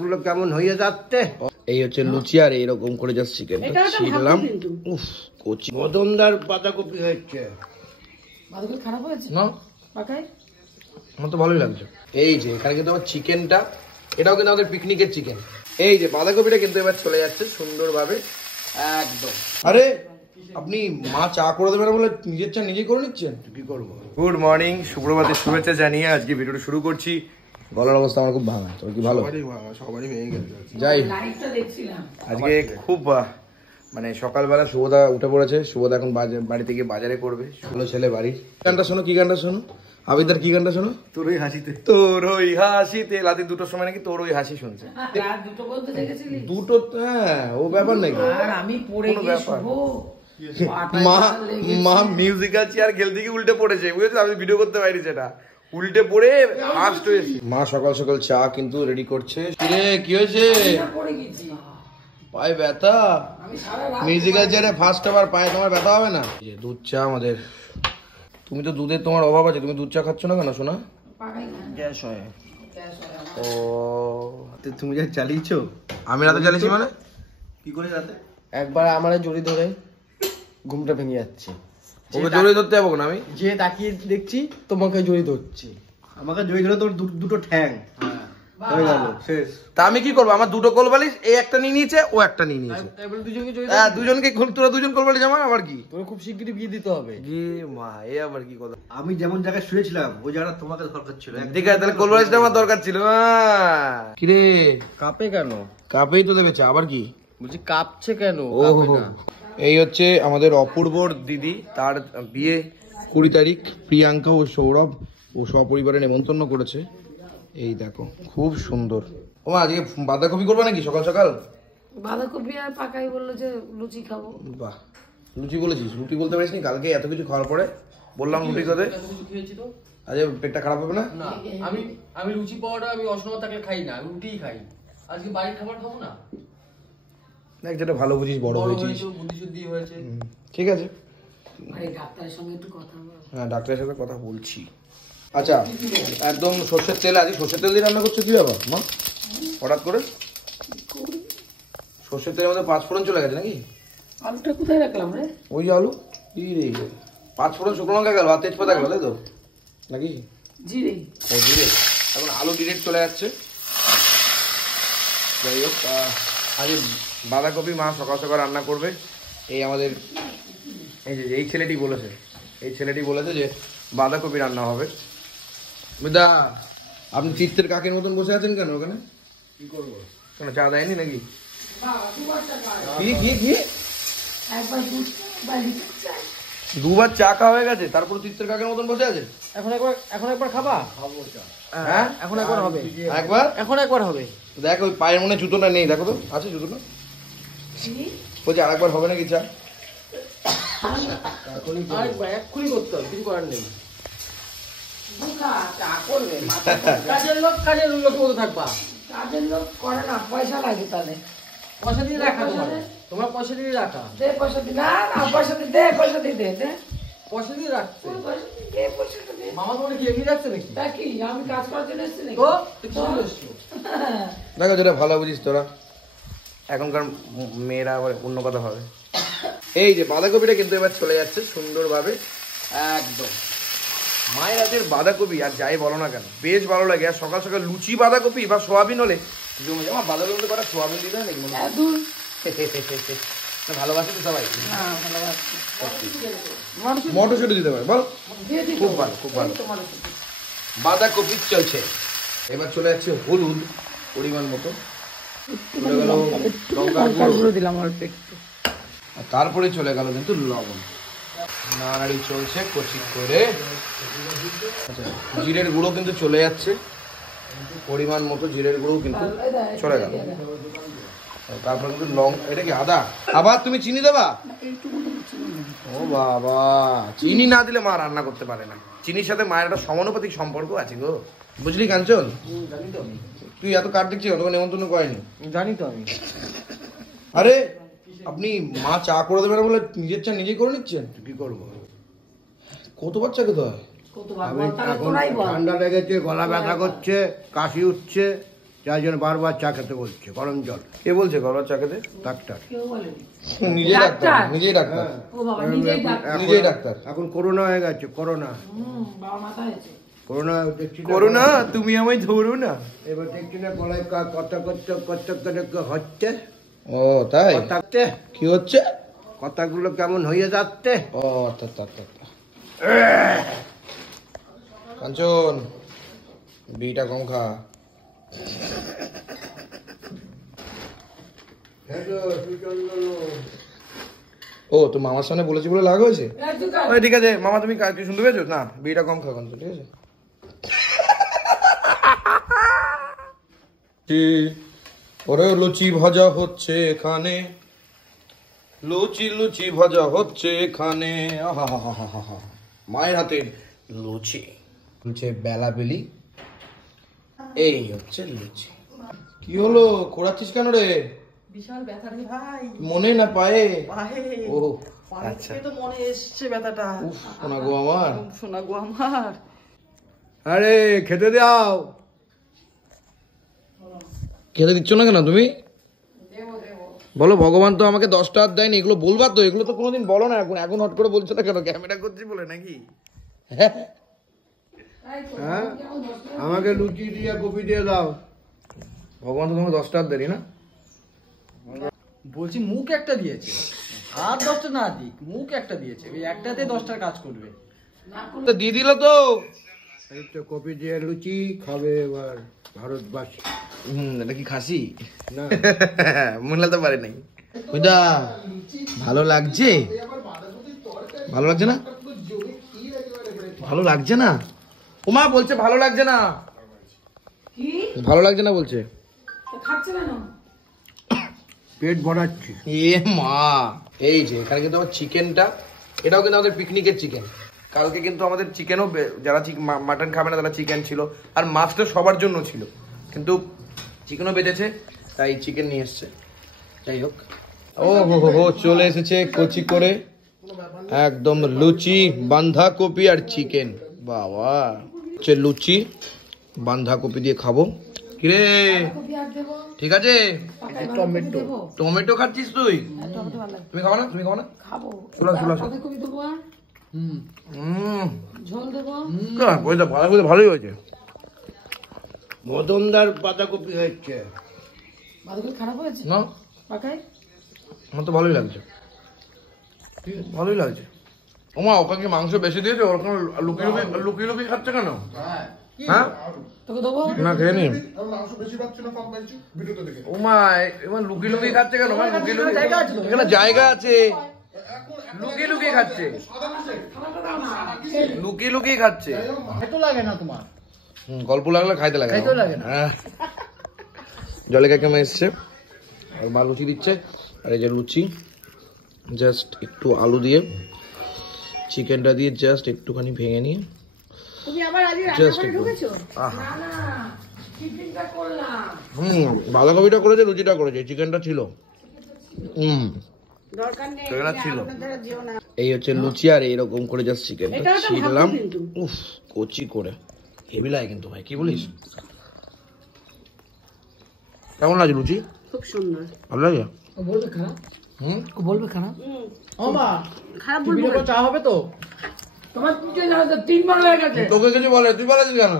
গুলো কেমন হয়ে যাচ্ছে। এই হচ্ছে লুচি আর এইরকম করে জাস্ট চিকেনটা ছিললাম। উফ, কচি মদনদার বাঁধাকপি হয়েছে। বাঁধাকপি খারাপ হয়েছে না, পাকাই? আমার তো ভালোই লাগছে। এই যে এখানে কিন্তু আমার চিকেনটা, এটাও কিন্তু আমাদের পিকনিকের চিকেন। এই যে বাঁধাকপিটা কিন্তু এবার চলে যাচ্ছে সুন্দরভাবে একদম। আরে আপনি মা চা করে দেবেন বলে নিজের চা নিজেই করে নিচ্ছেন, কি করবো। গুড মর্নিং, সুপ্রভাতের শুভেচ্ছা জানিয়ে আজকে ভিডিওটা শুরু করছি। গলার অবস্থা আমার খুব ভাঙা, তোর কি ভালো? সবারই ভেঙে গেছে। যাই আজকে খুব মানে সকালবেলা শুভদা উঠে পড়েছে। শুভদা এখন বাড়িতে গিয়ে বাজারে করবে। ষোলো ছেলে বাড়ির। গানটা শোনো, কি গানটা শোনো আবিদার, কি গানটা শোনো? তোরই হাসিতে, তোরই হাসিতে। রাতে 2টোর সময় নাকি তোরই হাসি শুনছে। দুটো, হ্যাঁ ও ব্যাপার নাকি। আমি পড়ে গিয়ে শুভ মা মিউজিক্যাল চেয়ার খেলতে গিয়ে উল্টে পড়েছে, বুঝেছো? আমি ভিডিও করতে পারি সেটা, উল্টে পড়ে ফার্স্ট হয়েছে। মা সকাল সকাল চা কিন্তু রেডি করছে। কি হয়েছে? পায়ে ব্যথা? মিউজিক্যাল চেয়ারে ফার্স্ট আবার পায়ে তোমার ব্যথা হবে না? দুধ চা আমাদের। তুমি তো দুধের তোমার অভাব আছে, তুমি দুধ চা খাচ্ছ না কেন সোনা? গ্যাস হয়। ও তুমি যা চালিয়েছো। আমি রাতে চালিয়েছি মানে? কি করে রাতে? একবার আমার জড়ি ধরে ঘুমটা ভেঙে যাচ্ছে। ওকে জড়িয়ে ধরতে যাবো না আমি? যে তাকিয়ে দেখছি তোমাকে জড়ি ধরছি। আমাকে জড়িয়ে ধরে তোর দুটো ঠ্যাং হয়ে গেল শেষ। তা আমি কি করবো? আমার দুটো কোলবালিশ, এই একটা নিয়ে নিয়েছে, ও একটা নিয়ে নিয়েছে। দুজনকে জড়ি দুজনকে, তোরা দুজন কোলবালিশ আমার, আবার কি? তোর খুব শিগগিরই বিয়ে দিতে হবে। মা এ আবার কি কথা? আমি যেমন জায়গায় শুয়েছিলাম ওই জায়গাটা তোমাকে দরকার ছিল। ঠিক আছে, তাহলে কোলবালিশটা আমার দরকার ছিল। কিরে কাঁপে কেন? কাপেই তো দেবেছে, আবার কি বলছি কাঁপছে কেন? এই হচ্ছে আমাদের অপূর্বর দিদি, তার বিয়ে 20 তারিখ। প্রিয়াঙ্কা ও সৌরভ ও সপরিবারে নেমন্তন্ন করেছে। এই দেখো খুব সুন্দর। ও আজকে বাঁধাকপি করবে নাকি সকাল সকাল? বাঁধাকপি আর পাকাই বললো যে লুচি খাবো। বাহ, লুচি বলেছিস? রুটি বলতে পারিস নি? কালকে এত কিছু খাওয়ার পরে বললাম রুটি কথা। আজকে পেটটা খারাপ হবে না? না, আমি লুচি পাওয়াটা আমি অসম্ভব থাকলে খাই না, আমি রুটিই খাই। আজকে বাড়ির খাবার খাবো না। দেখ যেটা ভালো বুঝিস, বড় হয়েছিস, বুদ্ধি শুদ্ধি হয়েছে। ঠিক আছে। ডাক্তারের সঙ্গে একটু কথা বল। হ্যাঁ, ডাক্তারের সাথে কথা বলছি। আচ্ছা, একদম সর্ষের তেল, আজকে সর্ষের তেল দিয়ে রান্না করছো কি বাবা মা? হঠাৎ করে সর্ষের তেলের মধ্যে 5 ফোড়ন চলে গেছে নাকি? আলুটা কোথায় রাখলাম রে? ওই আলু কি রে, 5 ফোড়ন শুকনো লঙ্কা গেল আর তেজপাতা গেল, তাই তো নাকি? জিরে। ও জিরে। এখন আলু ডিরেক্ট চলে যাচ্ছে। যাই হোক, আজকে বাঁধাকপি মা সকাল সকাল রান্না করবে। এই আমাদের এই ছেলেটি বলেছে যে বাঁধাকপি রান্না হবে। দা, আপনি চিত্তের কাকের মতন বসে আছেন কেন ওখানে? কি করবো? কেন চা দেয়নি নাকি? কি দুবার চা খাওয়া হয়ে গেছে, তারপর চিত্তের কাকের মতন বসে আছেন? এখন একবার খাবা? হ্যাঁ, এখন একবার হবে। এখন একবার হবে। দেখ ওই পায়ের মনে জুতোটা নেই, দেখো তো আছে জুতোটা? বলছি আর একবার হবে নাকি চা? এক্ষুনি করতে হবে, কিছু করার নেই। কাজের লোক মতো থাকবা। কাজের লোক করে না, পয়সা লাগে তাহলে। পয়সা দিয়ে রাখা তোমার পয়সা দিয়ে রাখা। দে পয়সা দি, না পয়সা দি, দে পয়সা দি, দে পয়সা দিয়ে রাখছে। দে পয়সা দি। মামা তোমার কি এমনি রাখছে নাকি? দেখি আমি কাজ করার জন্য এসেছি নাকি? দেখো যেটা ভালো বুঝিস তোরা, এখনকার মেয়েরা আবার অন্য কথা ভাবে। এই যে বাঁধাকপিটা কিন্তু এবার চলে যাচ্ছে সুন্দরভাবে একদম। মায়ের হাতের বাঁধাকপি আর যাই বলো না কেন বেশ ভালো লাগে। আর সকাল সকাল লুচি বাঁধাকপি বা সোয়াবিন হলে জমে যাওয়া। বাঁধাকপি করা সোয়াবিন দিতে হয় নাকি? ভালোবাসে তো সবাই। মটরশুঁটি দিতে পারে, বল? খুব ভালো, খুব ভালো। বাঁধাকপি চলছে। এবার চলে যাচ্ছে হলুদ পরিমাণ মতো, চলে গেল লঙ্কার গুঁড়ো দিলাম অল্প একটু, আর তারপরে চলে গেল কিন্তু লবণ। নাড়াড়ি চলছে কচি করে। আচ্ছা, জিরের গুঁড়ো কিন্তু চলে যাচ্ছে পরিমাণ মতো, জিরের গুঁড়ো কিন্তু চলে গেল। তারপর কিন্তু এটা কি আদা? আবার তুমি চিনি দেবা? ও বাবা, চিনি না দিলে মা রান্না করতে পারে না। চিনির সাথে মায়ের একটা সমানুপাতিক সম্পর্ক আছে গো, বুঝলি কাঞ্চন? জানি তো আমি। তুই এত কাঠ দেখছিস, তোকে নেমন্তন্ন করেনি? জানি তো আমি। আরে আপনি মা চা করে দেবেন বলে নিজের চা নিজেই করে নিচ্ছেন, কি করবো? কতবার চা খেতে হয়? ঠান্ডা লেগেছে, গলা ব্যথা করছে, কাশি উঠছে, যার জন্য বারবার চা খেতে বলছে, গরম জল। কে বলছে গরম চা খেতে? ডাক্তার। কেউ বলেনি। নিজেই ডাক্তার, ডাক্তার? নিজেই ডাক্তার, ও বাবা নিজেই ডাক্তার। নিজেই ডাক্তার। এখন করোনা হয়ে গেছে, করোনা। বাবা মাথা হয়েছে। করোনা দেখছি না। করোনা, তুমি আমায় ধরো না। এবার দেখছি না গলায় কথা করতে হচ্ছে। ও তাই? কথাতে কি হচ্ছে? কথাগুলো কেমন হয়ে যাচ্ছে। ও আচ্ছা। কাঞ্চন, বিটা কম খা। ও তো মামার সামনে বলেছি বলে লাগ হয়েছে? ওই ঠিক আছে মামা, তুমি কি শুনতে পেয়েছো? না, বিটা কম খা কাঞ্চন, ঠিক আছে? ওরে লুচি ভাজা হচ্ছে এখানে, লুচি ভাজা হচ্ছে এখানে। আহা, মায়ের হাতে লুচি হচ্ছে বেলাবেলি। এই হচ্ছে লুচি। কি হলো, খোঁড়াচ্ছিস কেন রে? বিশাল ব্যথা রে ভাই, মনে না পায়ে? পায়ে। ও পায়ে আচ্ছা। থেকে তো মনে এসছে ব্যথাটা। উফ, শোনা গো আমার। শোনা গো আমার। আরে খেতে দাও। খেতে দিচ্ছ না কেন তুমি? বলো, ভগবান তো আমাকে 10টা হাত দেয়নি, এগুলো বলবা তো? এগুলো তো কোনোদিন বলো না, এখন হট করে বলছো না কেন? ক্যামেরা করছি বলে নাকি? হ্যাঁ, আমাকে লুচি দিয়ে কপি দিয়ে দাও। ভগবান তো তোমাকে 10টা হাত দেয়নি না? বলছি মুখ একটা দিয়েছে, হাত 10টা না দিক, মুখ একটা দিয়েছে, ওই একটাতে 10টার কাজ করবে। তো দিয়ে দিল তো। এই তো কপি দিয়ে লুচি খাবে এবার ভারতবাসী। এটা কি খাসি? না, মনে তো পারে নাই। ওইটা ভালো লাগছে? ভালো লাগছে না? ভালো লাগছে না? ওমা বলছে ভালো লাগছে না। কি? ভালো লাগছে না বলছে। খাচ্ছে কেন? পেট ভরাচ্ছি। এ মা, এই যে এখানে কিন্তু আমার চিকেনটা, এটাও কিন্তু আমাদের পিকনিকের চিকেন। কালকে কিন্তু আমাদের চিকেনও, যারা মাটন খাবে না তারা চিকেন ছিল, আর মাছটা সবার জন্য ছিল, কিন্তু চিকেনও বেঁচেছে তাই চিকেন নিয়ে এসছে। যাই হোক, ও হো চলে এসেছে কচি করে একদম লুচি, বাঁধাকপি আর চিকেন। বাবা, হচ্ছে লুচি বাঁধাকপি দিয়ে খাবো। কিরে কপি আর দেবো? ঠিক আছে? পাকাই বাঁধাকপি দেবো? টমেটো খাচ্ছিস তুই? হ্যাঁ, টমেটো ভালো লাগে। তুমি খাবো না? তুমি খাবো না? খাবো। চলো। বাঁধাকপি দেবো আর ঝোল দেবো। বাঁধাকপি ভালোই হয়েছে। মদনদার বাঁধাকপি হচ্ছে। বাঁধাকপি খারাপ হয়েছে? না, পাকাই? আমার তো ভালোই লাগছে, ভালোই লাগছে। ওমা, ওকে কি মাংস বেশি দিয়েছে? ওরকম লুকিয়ে খাচ্ছে কেন? হ্যাঁ, তোকে দেবো? না খেয়ে নি। ওমা, এবার লুকিয়ে খাচ্ছে কেন? এখানে জায়গা আছে, লুকিয়ে খাচ্ছে, লুকিয়ে খাচ্ছে। এত লাগে না তোমার? গল্প লাগলে খাইতে লাগে না। জলে কাকিমা এসছে আর মা লুচি দিচ্ছে, আর এই যে লুচি জাস্ট একটু আলু দিয়ে, চিকেনটা দিয়ে জাস্ট একটুখানি ভেঙে নিয়ে জাস্ট একটু। টিফিনটা করলাম। বাঁধাকপিটা করেছে, লুচিটা করেছে, চিকেনটা ছিল। চিকেনটা ছিল। এই হচ্ছে লুচি, আর এইরকম করে জাস্ট চিকেনটা ছিলাম। উফ, কচি করে হেভি লাগে কিন্তু ভাই, কি বলিস? কেমন লাগে লুচি? খুব সুন্দর। ভালো লাগে? বলবে খারাপ? বলবে খারাপ? খারাপ বলবো না। চা হবে তো? তোমার 3বার হয়ে গেছে। তোকে কিছু বলে, তুই বলেছিস কেন?